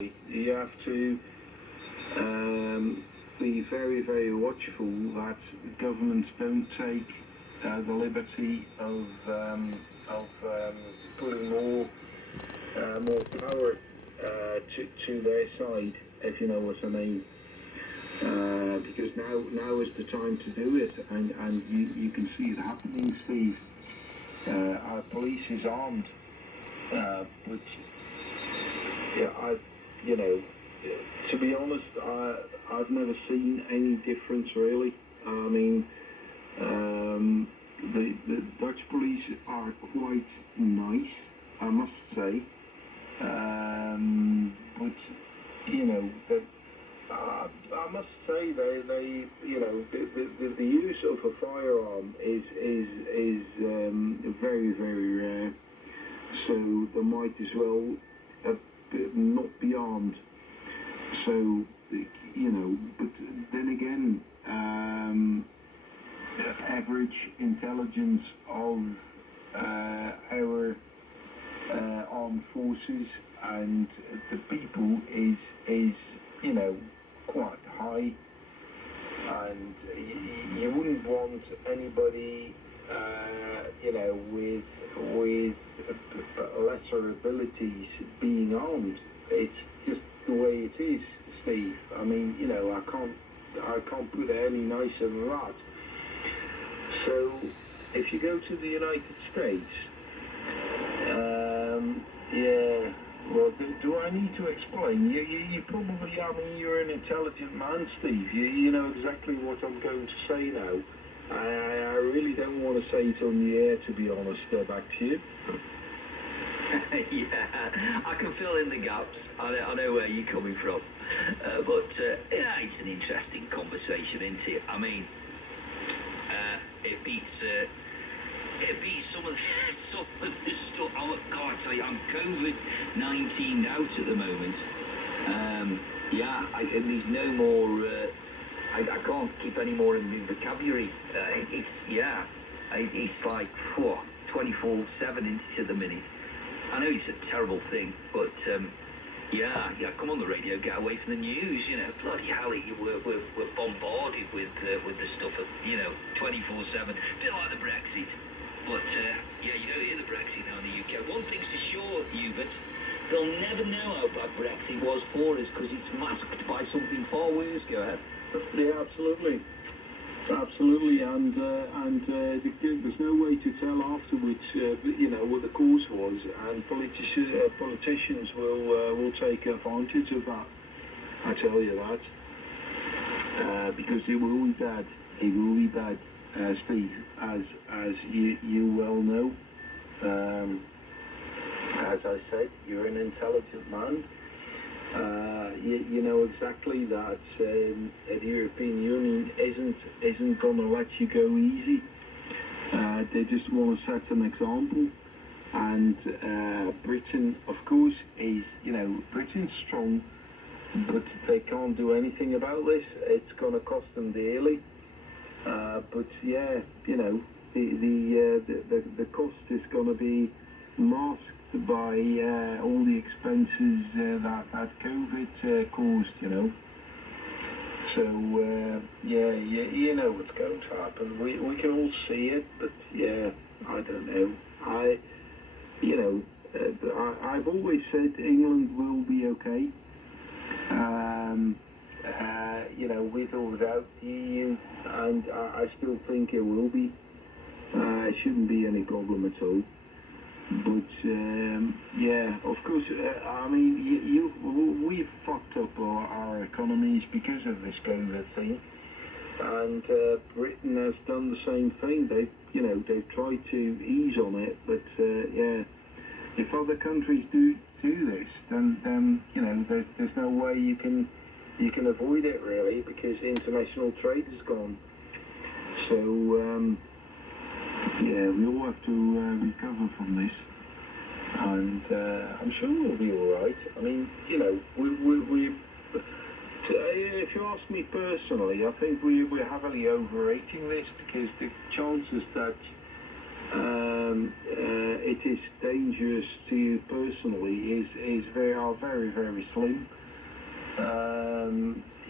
You have to be very, very watchful that governments don't take the liberty of putting more power to their side, if you know what I mean. Because now is the time to do it, and you can see it happening, Steve. Our police is armed, but yeah, to be honest, I've never seen any difference really. I mean, the Dutch police are quite nice, I must say, but I must say they the use of a firearm is very, very rare. So they might as well not be armed. So but then again, the average intelligence of our armed forces and the people is quite high, and you wouldn't want anybody with lesser abilities being armed. It's just the way it is, Steve. I mean, I can't put it any nicer than that. So, if you go to the United States, well, do I need to explain? You probably, I mean, you're an intelligent man, Steve. You know exactly what I'm going to say now. I really don't want to say it on the air, to be honest. Back to you. Yeah, I can fill in the gaps. I know where you're coming from. But it's an interesting conversation, isn't it? I mean, it beats some of the stuff. Oh, God, I tell you, I'm COVID-19 out at the moment. There's no more. I can't keep any more in the vocabulary. It's like 24/7 into the minute. I know it's a terrible thing, but come on the radio, get away from the news. Bloody hell, we're bombarded with the stuff of 24/7. Bit like the Brexit, but you don't hear the Brexit now in the UK. One thing's for sure, Hubert, they'll never know how bad Brexit was for us because it's masked by something far worse. Go ahead. Yeah, absolutely. Absolutely, and there's no way to tell afterwards, what the cause was, and politicians will take advantage of that. I tell you that, because it will be bad. It will be bad, Steve, as you well know. As I said, you're an intelligent man. You know exactly that the European Union isn't going to let you go easy. They just want to set an example, and Britain, of course, is Britain's strong, but they can't do anything about this. It's going to cost them dearly. But the cost is going to be masked by all the expenses that COVID caused, So, you know what's going to happen. We can all see it, but I don't know. I've always said England will be okay. With or without the EU, and I still think it will be. It shouldn't be any problem at all. But of course, I mean, we've fucked up our economies because of this COVID thing, and Britain has done the same thing. They've tried to ease on it, but if other countries do this, then there's no way you can avoid it really, because international trade is gone. So. We all have to recover from this, and I'm sure we'll be all right. I mean, if you ask me personally, I think we're heavily overrating this, because the chances that it is dangerous to you personally are very, very slim.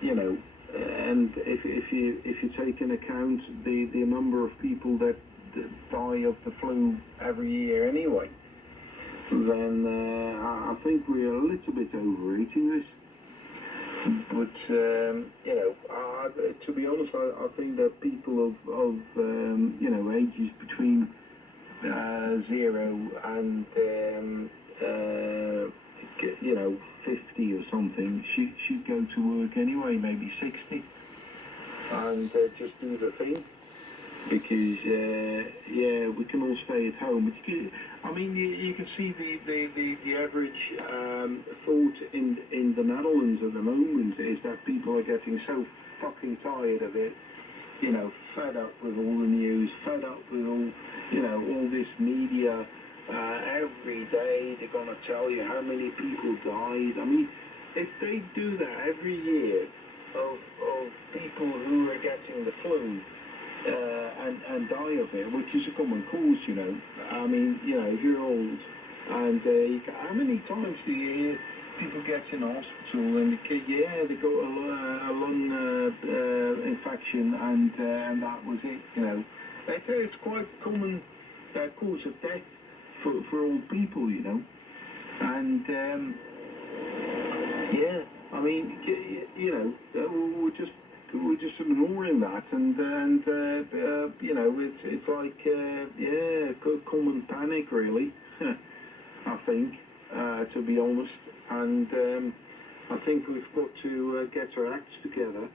You know, and if you take into account the number of people that die of the flu every year anyway, then I think we're a little bit overeating this. But you know, to be honest, I think that people of you know, ages between 0 and you know, 50 or something should go to work anyway, maybe 60, and just do the thing. Because yeah, we can all stay at home. I mean, you can see the average thought in the Netherlands at the moment is that people are getting so fucking tired of it. You know, fed up with all the news, fed up with all, you know, all this media. Every day they're gonna tell you how many people died. I mean, if they do that every year of people who are getting the flu. And die of it, which is a common cause, you know. I mean, you know, if you're old, and how many times do you hear people get in hospital and they got a lung infection and that was it, you know. It's quite common cause of death for old people, you know. And yeah, I mean, you know, we're just ignoring that, and you know, it's like yeah, common panic really. I think, to be honest, and I think we've got to get our acts together,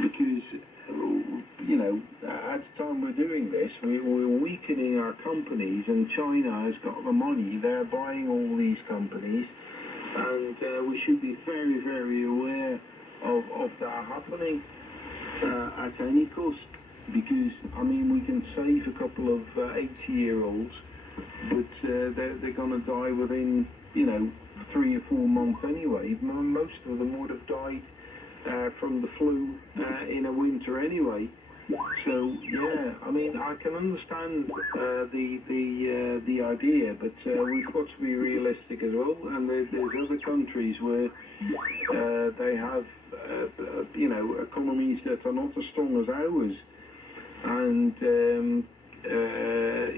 because you know, at the time we're doing this, we're weakening our companies, and China has got the money. They're buying all these companies, and we should be very, very aware of that happening at any cost, because I mean, we can save a couple of 80-year-olds, but they're going to die within, you know, 3 or 4 months anyway. Most of them would have died from the flu in a winter anyway. So yeah, I mean, I can understand the idea, but we've got to be realistic as well. And there's other countries where they have you know, economies that are not as strong as ours, and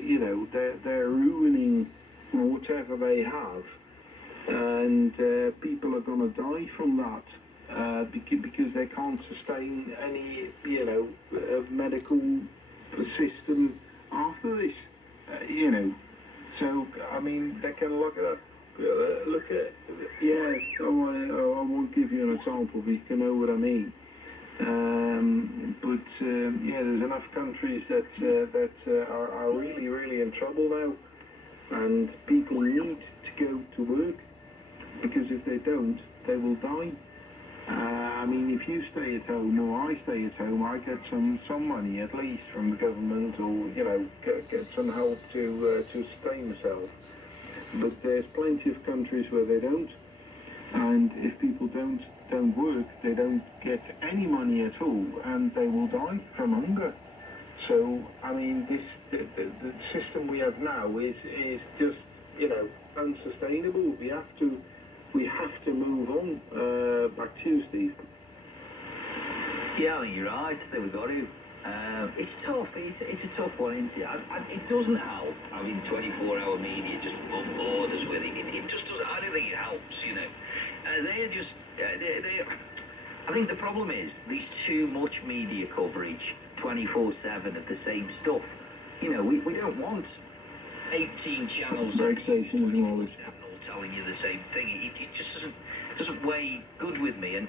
you know, they're ruining whatever they have, and people are going to die from that. Because they can't sustain any, you know, medical system after this, you know. So I mean, they can look at yeah. I won't give you an example, but you can know what I mean. But yeah, there's enough countries that are really, really in trouble now, and people need to go to work, because if they don't, they will die. I mean, if you stay at home or I stay at home, I get some money at least from the government, or you know, get some help to sustain myself. But there's plenty of countries where they don't, and if people don't work, they don't get any money at all, and they will die from hunger. So I mean, the system we have now is just, you know, unsustainable. We have to move on. Back to you, Steve. Yeah, I think you're right. I think we've got to. It's tough. It's a tough one, isn't it? It doesn't help having 24-hour media just bombard us with it. It just doesn't. I don't think it helps, you know. They're just... I think the problem is there's too much media coverage 24/7 of the same stuff. You know, we don't want 18 channels break stations and all this telling you the same thing. It just doesn't weigh good with me. And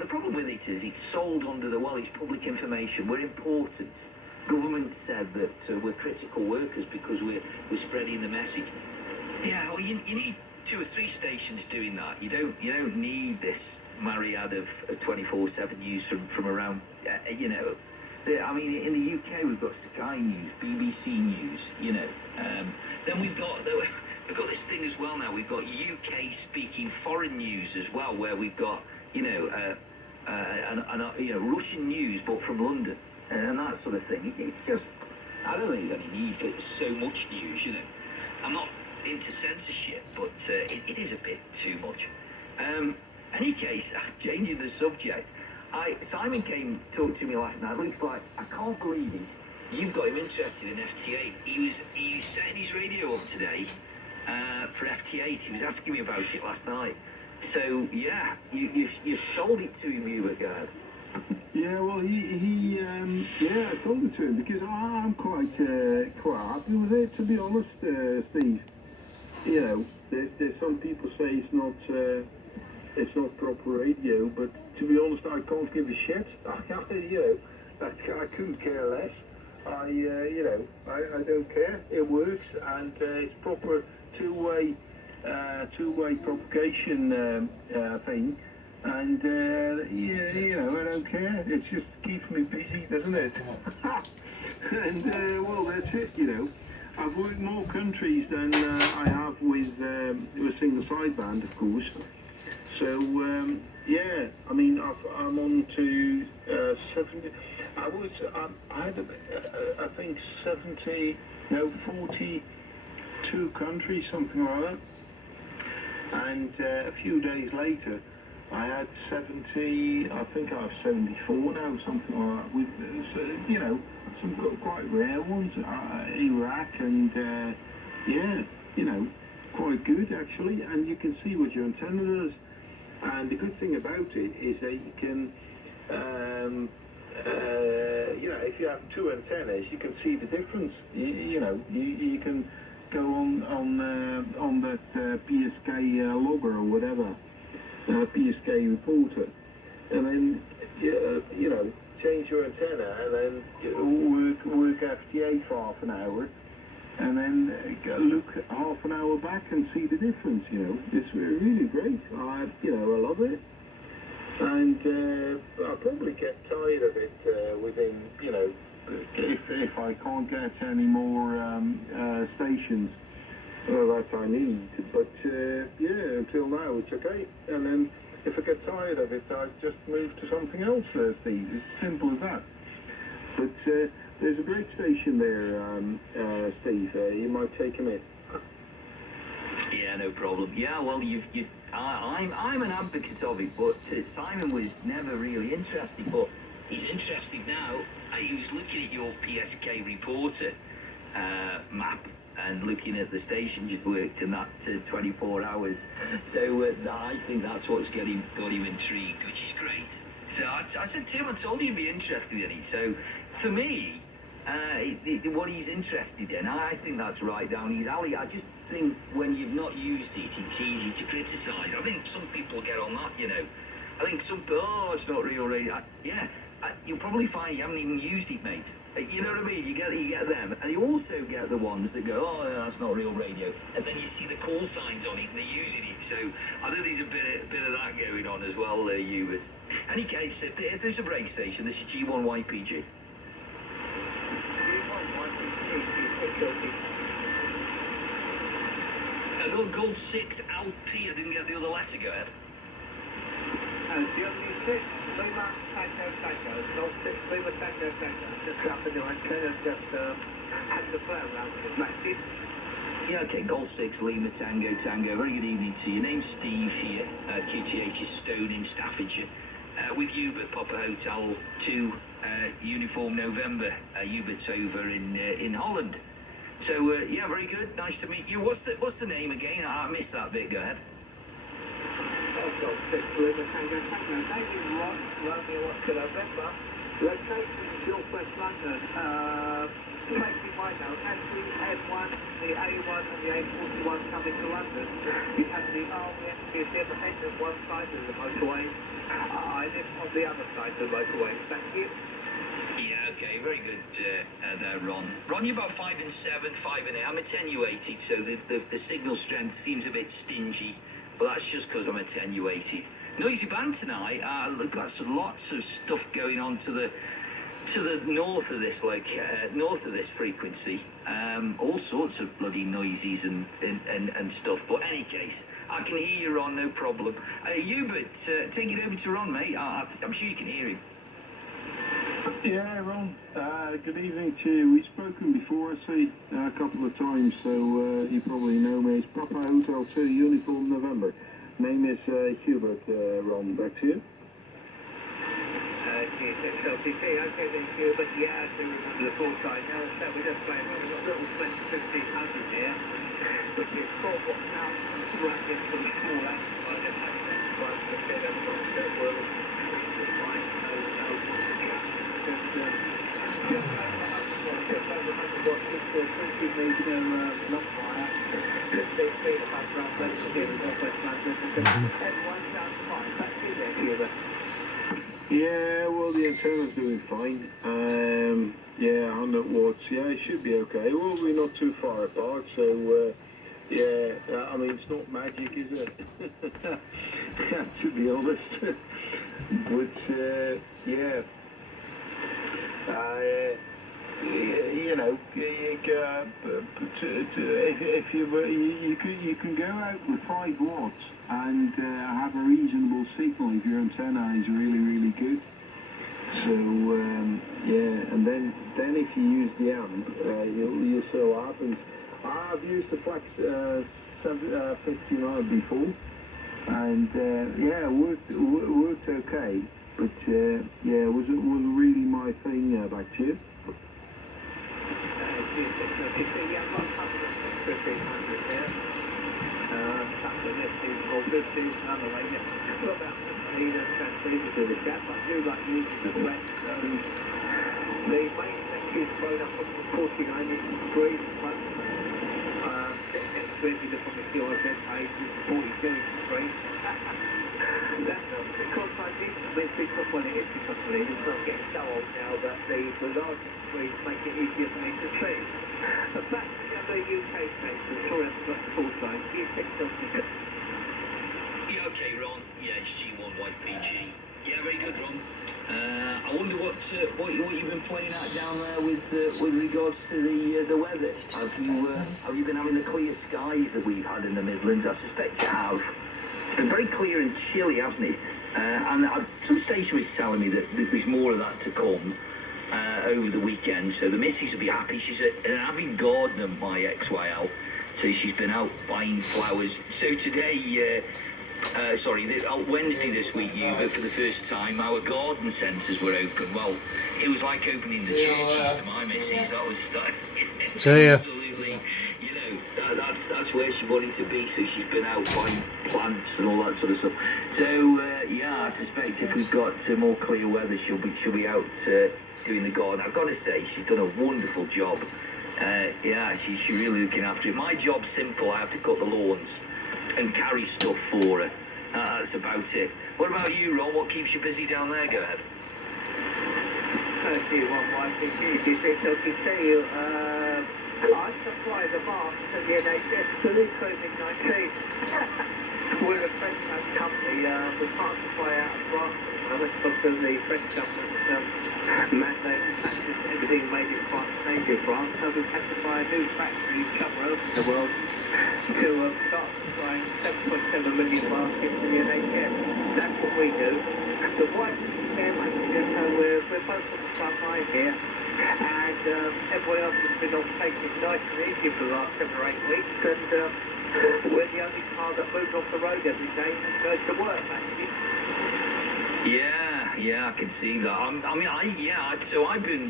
the problem with it is it's sold under the, well, it's public information. We're important. Government said that we're critical workers because we're spreading the message. Yeah, well, you need 2 or 3 stations doing that. You don't need this myriad of 24/7 news from around. You know, I mean, in the UK we've got Sky News, BBC News. You know, then we've got this thing as well now. We've got UK speaking foreign news as well, where we've got, you know, Russian news, but from London, and that sort of thing. It's just, I don't think there's any need for so much news, you know. I'm not into censorship, but it is a bit too much. Any case, changing the subject, Simon came to talk to me last night. Looks like, I can't believe it. You've got him interested in FT8. He was setting his radio up today for FT8. He was asking me about it last night. So yeah, you sold it to him, Hubert, go ahead. Yeah, well, I told it to him because I'm quite happy with it, to be honest, Steve. You know, there's some people say it's not proper radio, but to be honest, I can't give a shit. I couldn't care less. I don't care. It works, and it's proper two-way propagation thing. And I don't care. It just keeps me busy, doesn't it? And well, that's it. You know, I've worked more countries than I have with a single sideband, of course. So yeah, I mean, I'm on to 70. I had I think 42 countries, something like that. And a few days later, I had 70, I think I have 74 now, something like that, with, some quite rare ones, Iraq, and, quite good, actually, and you can see what your antenna does. And the good thing about it is that you can, if you have two antennas, you can see the difference. You can go on that PSK logger or whatever. PSK reporter, and then change your antenna, and then work FT8 for half an hour, and then look half an hour back and see the difference. It's really great. I love it, and I'll probably get tired of it within if I can't get any more stations that I need, but until now it's okay. And then if I get tired of it, I just move to something else, Steve. It's simple as that. But there's a great station there, Steve. You might take him in. Yeah, no problem. Yeah, well, I'm an advocate of it, but Simon was never really interested. But he's interested now. He was looking at your PSK reporter map and looking at the stations you've worked, and that's 24 hours. So I think that's what's got him intrigued, which is great. So I said to him, I told you you'd be interested in it. So for me, what he's interested in, I think that's right down his alley. I just think when you've not used it, it's easy to criticise. I think some people get on that, I think some people, it's not real radio. You'll probably find you haven't even used it, mate. You know what I mean? You get them, and you also get the ones that go, oh, that's not real radio, and then you see the call signs on it, and they're using it. So I think there's a bit of that going on as well, Hubert. Any case, if there's a break station, this is G1YPG. Gold 6 LP. I didn't get the other letter. Go ahead. GW6, Lima, Tango, Gold 6, Lima, Tango. Just up in the antenna, just had the flare around it. Massive. Yeah, okay, Gold 6, Lima, Tango. Very good evening to you. Name's Steve here, QTH Stone in Staffordshire. With Hubert, Papa Hotel 2, Uniform November. Hubert's over in Holland. So, very good. Nice to meet you. What's the name again? I missed that bit. Go ahead. Gold 6, Lima, Tango. Name is Ron, Romeo Oscar November. Location, Northwest London. Facing my now, as the M1, the A1 and the A41 coming to London, you have the RMC independent one side of the motorway. I live on the other side of the motorway. Thank you. Yeah, okay, very good there, Ron. Ron, you're about 5 and 7, 5 and 8. I'm attenuated, so the signal strength seems a bit stingy, but that's just because I'm attenuated. Noisy band tonight. Look, that's lots of stuff going on to the north of this, north of this frequency. All sorts of bloody noises and stuff. But any case, I can hear you, Ron, no problem. Hubert, take it over to Ron, mate. I'm sure you can hear him. Yeah, Ron. Good evening to you. We've spoken before, I see, a couple of times, so you probably know me. It's Papa Hotel 2, Uniform November. Name is Hubert, Ron. Back to you. LCC, okay then, Hubert. Yeah, I do remember the full side. Now, so we're just playing with a little French 1500 here, which is 4 watts now, right in from the small end. I just had to try to get everyone to work. Yeah, well, the antenna's doing fine. Yeah, 100 watts. Yeah, it should be okay. Well, we're not too far apart, so yeah. I mean, it's not magic, is it? To be honest. But yeah. You know, if you can go out with 5 watts and have a reasonable signal if your antenna is really good. So yeah, and then if you use the amp, you'll see what happens. I've used the Flex 59 before, and yeah, worked okay. But yeah, it wasn't really my thing. Back to you. Because I did because when it is because it's not getting so old now that the larger screens make it easier for me to see. But back to the other UK stations, sorry I've got the full sign. You take something. Yeah, okay, Ron. Yeah, it's G1YPG. Yeah, very good, Ron. I wonder what you've been playing at down there with regards to the weather. Have you been having the clear skies that we've had in the Midlands? I suspect you have. It's been very clear and chilly, hasn't it? And some station was telling me that there's more of that to come over the weekend. So the missus will be happy. She's an avid gardener, my ex-YL. So she's been out buying flowers. So today, Wednesday this week, for the first time, our garden centres were open. Well, it was like opening the church to my missus. That was absolutely, you know, that's where she wanted to be. So she's been out buying plants and all that sort of stuff. So yeah, I suspect if we've got more clear weather, she'll be out doing the garden. I've got to say, she's done a wonderful job. Yeah, she's really looking after it. My job's simple. I have to cut the lawns and carry stuff for her. That's about it. What about you, Ron? What keeps you busy down there? Go ahead. I supply the masks to the NHS to the COVID-19. We're a French company. We can't supply out of France. Because of the French government mandate taxes, everything made in France, made in France. So we've had to buy a new factory somewhere else in the world to start supplying 7.7 million masks into the NHS. That's what we do. The white care manager, so we're both on the front line here. And everyone else has been on taking nice and easy for the last 7 or 8 weeks. And we're the only car that moves off the road every day and goes to work, actually. Yeah, I can see that. So I've been